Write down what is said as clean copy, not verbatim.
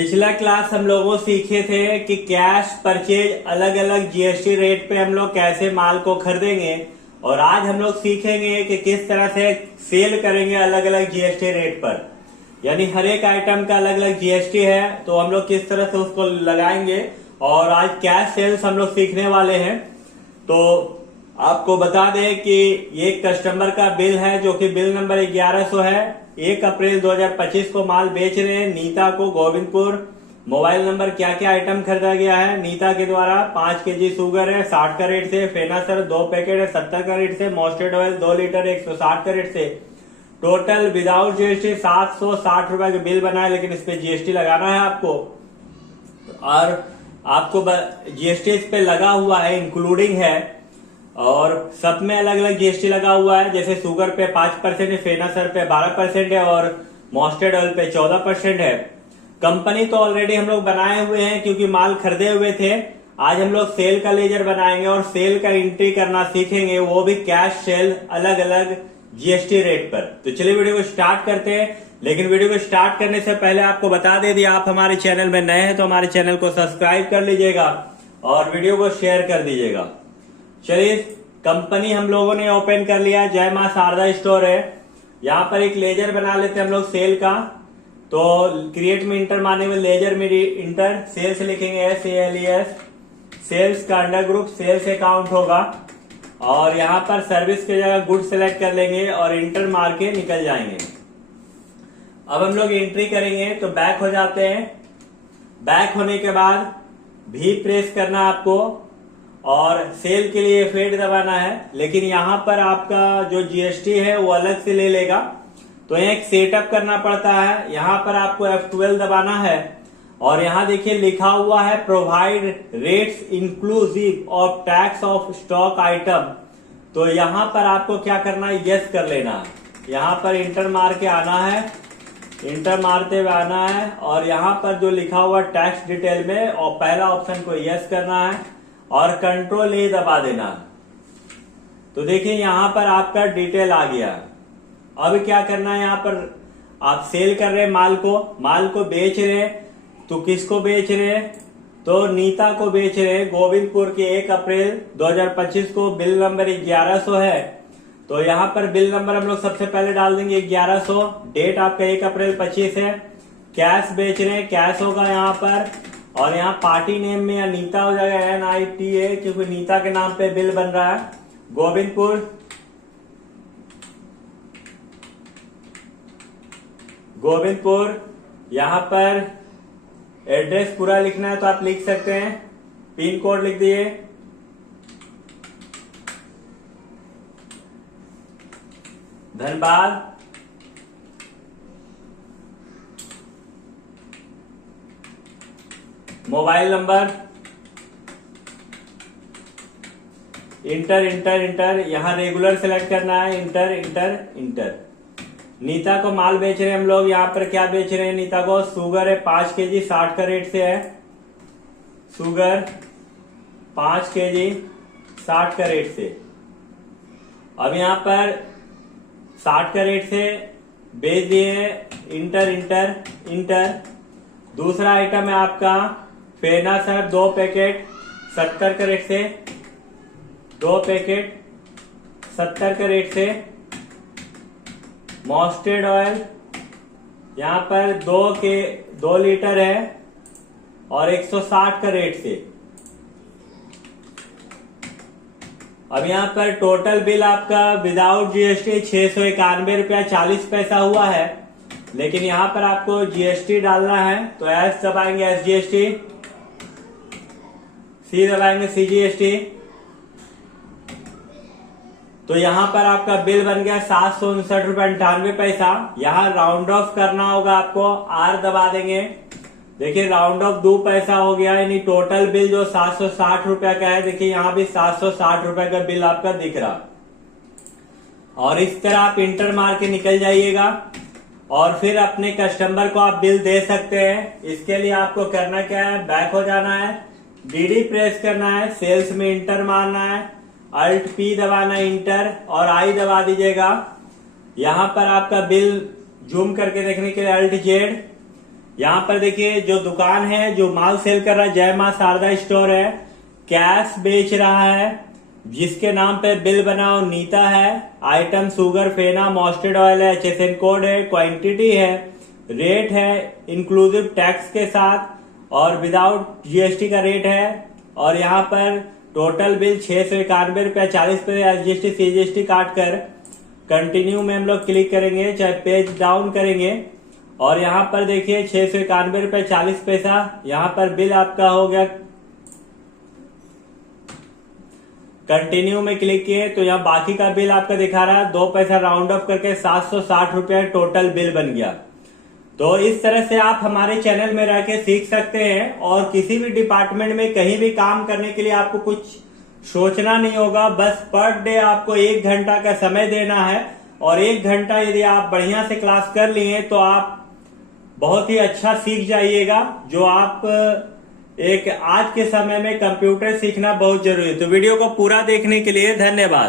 पिछला क्लास हम लोगों सीखे थे कि कैश परचेज अलग अलग जीएसटी रेट पे हम लोग कैसे माल को खरीदेंगे, और आज हम लोग सीखेंगे कि किस तरह से सेल करेंगे अलग अलग जीएसटी रेट पर। यानी हर एक आइटम का अलग अलग जीएसटी है, तो हम लोग किस तरह से उसको लगाएंगे। और आज कैश सेल्स हम लोग सीखने वाले हैं। तो आपको बता दें कि ये कस्टमर का बिल है जो कि बिल नंबर 1100 है। 1 अप्रैल 2025 को माल बेच रहे हैं नीता को गोविंदपुर। मोबाइल नंबर क्या क्या आइटम खरीदा गया है नीता के द्वारा। 5 केजी शुगर है 60 का रेट से। फेनासर 2 पैकेट है 70 का रेट से। मस्टर्ड ऑयल 2 लीटर 160 का रेट से। टोटल विदाउट जीएसटी 760 रुपए का बिल बना है, लेकिन इस पे जीएसटी लगाना है आपको। और आपको जीएसटी इस पे लगा हुआ है, इंक्लूडिंग है, और सब में अलग अलग जीएसटी लगा हुआ है। जैसे शुगर पे 5% है, फेनासर पे 12% है, और मस्टर्ड ऑयल पे 14% है। कंपनी तो ऑलरेडी हम लोग बनाए हुए हैं क्योंकि माल खरीदे हुए थे। आज हम लोग सेल का लेजर बनाएंगे और सेल का एंट्री करना सीखेंगे, वो भी कैश सेल अलग अलग जीएसटी रेट पर। तो चलिए वीडियो को स्टार्ट करते हैं। लेकिन वीडियो को स्टार्ट करने से पहले आपको बता दे दिया, आप हमारे चैनल में नए हैं तो हमारे चैनल को सब्सक्राइब कर लीजिएगा और वीडियो को शेयर कर दीजिएगा। चलिए, कंपनी हम लोगों ने ओपन कर लिया। जय मां शारदा स्टोर है। यहाँ पर एक लेजर बना लेते हैं हम लोग सेल का। तो क्रिएट में इंटर मारने में लेजर में इंटर सेल्स लिखेंगे SALES। सेल्स का अंडर ग्रुप सेल्स अकाउंट होगा, और यहाँ पर सर्विस की जगह गुड सेलेक्ट कर लेंगे और इंटर मार के निकल जाएंगे। अब हम लोग एंट्री करेंगे तो बैक हो जाते हैं। बैक होने के बाद भी प्रेस करना आपको, और सेल के लिए F8 दबाना है। लेकिन यहाँ पर आपका जो जीएसटी है वो अलग से ले लेगा, तो एक सेटअप करना पड़ता है। यहाँ पर आपको F12 दबाना है, और यहाँ देखिए लिखा हुआ है provide rates inclusive of tax of stock item. तो यहाँ पर आपको क्या करना है, यस कर लेना है। यहाँ पर इंटर मार के आना है, इंटर मारते हुए आना है, और यहाँ पर जो लिखा हुआ टैक्स डिटेल में और पहला ऑप्शन को यस करना है और कंट्रोल A दबा देना। तो देखिए यहाँ पर आपका डिटेल आ गया। अब क्या करना है, यहाँ पर आप सेल कर रहे हैं माल को बेच रहे हैं। तो किसको बेच रहे हैं, तो नीता को बेच रहे हैं गोविंदपुर के 1 अप्रैल 2025 को। बिल नंबर 1100 है, तो यहाँ पर बिल नंबर हम लोग सबसे पहले डाल देंगे 1100। डेट आपका 1 अप्रैल 25 है। कैश बेच रहे हैं, कैश होगा यहाँ पर, और यहाँ पार्टी नेम में या नीता हो जाएगा NITA, क्योंकि नीता के नाम पे बिल बन रहा है। गोविंदपुर यहाँ पर एड्रेस पूरा लिखना है तो आप लिख सकते हैं। पिन कोड लिख दिए। Dhanbad. Mobile number inter inter inter. यहां रेगुलर सेलेक्ट करना है। Inter inter inter. नीता को माल बेच रहे हैं हम लोग। यहाँ पर क्या बेच रहे हैं नीता को, शुगर है 5 केजी 60 का रेट से है। शुगर 5 केजी 60 का रेट से। अब यहाँ पर 60 का रेट से बेच दिए। Inter inter inter. दूसरा आइटम है आपका फेनासर 2 पैकेट 70 का रेट से। 2 पैकेट 70 का रेट से। मस्टर्ड ऑयल यहाँ पर 2 लीटर है और 160 का रेट से। अब यहाँ पर टोटल बिल आपका विदाउट जीएसटी 691 रुपया 40 पैसा हुआ है। लेकिन यहाँ पर आपको जीएसटी डालना है, तो एस दबाएंगे SGST, सी दबाएंगे CGST। तो यहाँ पर आपका बिल बन गया 759 रुपया 98 पैसा। यहाँ राउंड ऑफ करना होगा आपको, R दबा देंगे। देखिए राउंड ऑफ 2 पैसा हो गया, यानी टोटल बिल जो 760 रुपया का है, देखिए यहाँ भी 760 रुपया का बिल आपका दिख रहा। और इस तरह आप इंटर मार के निकल जाइएगा, और फिर अपने कस्टमर को आप बिल दे सकते हैं। इसके लिए आपको करना क्या है, बैक हो जाना है, DD प्रेस करना है, सेल्स में इंटर मारना है, Alt P दबाना इंटर, और I दबा दीजिएगा। यहाँ पर आपका बिल जूम करके देखने के लिए Alt Z। यहाँ पर देखिए जो दुकान है, जो माल सेल कर रहा है, जय मां शारदा स्टोर है, कैश बेच रहा है, जिसके नाम पे बिल बनाओ नीता है। आइटम शुगर, फेना, मॉस्टर्ड ऑयल है, HSN कोड है, क्वांटिटी है, रेट है इंक्लूसिव टैक्स के साथ और विदाउट GST का रेट है। और यहाँ पर टोटल बिल 691 रुपया 40 पैसे SGST CGST काट कर कंटिन्यू में हम लोग क्लिक करेंगे, चाहे पेज डाउन करेंगे और यहाँ पर देखिए 691 रुपये 40 पैसा यहाँ पर बिल आपका हो गया। कंटिन्यू में क्लिक किए तो यहाँ बाकी का बिल आपका दिखा रहा है 2 पैसा राउंड ऑफ करके 760 रुपया टोटल बिल बन गया। तो इस तरह से आप हमारे चैनल में रह के सीख सकते हैं और किसी भी डिपार्टमेंट में कहीं भी काम करने के लिए आपको कुछ सोचना नहीं होगा। बस पर डे आपको 1 घंटा का समय देना है और 1 घंटा यदि आप बढ़िया से क्लास कर लिए तो आप बहुत ही अच्छा सीख जाइएगा। जो आप एक आज के समय में कंप्यूटर सीखना बहुत जरूरी है। तो वीडियो को पूरा देखने के लिए धन्यवाद।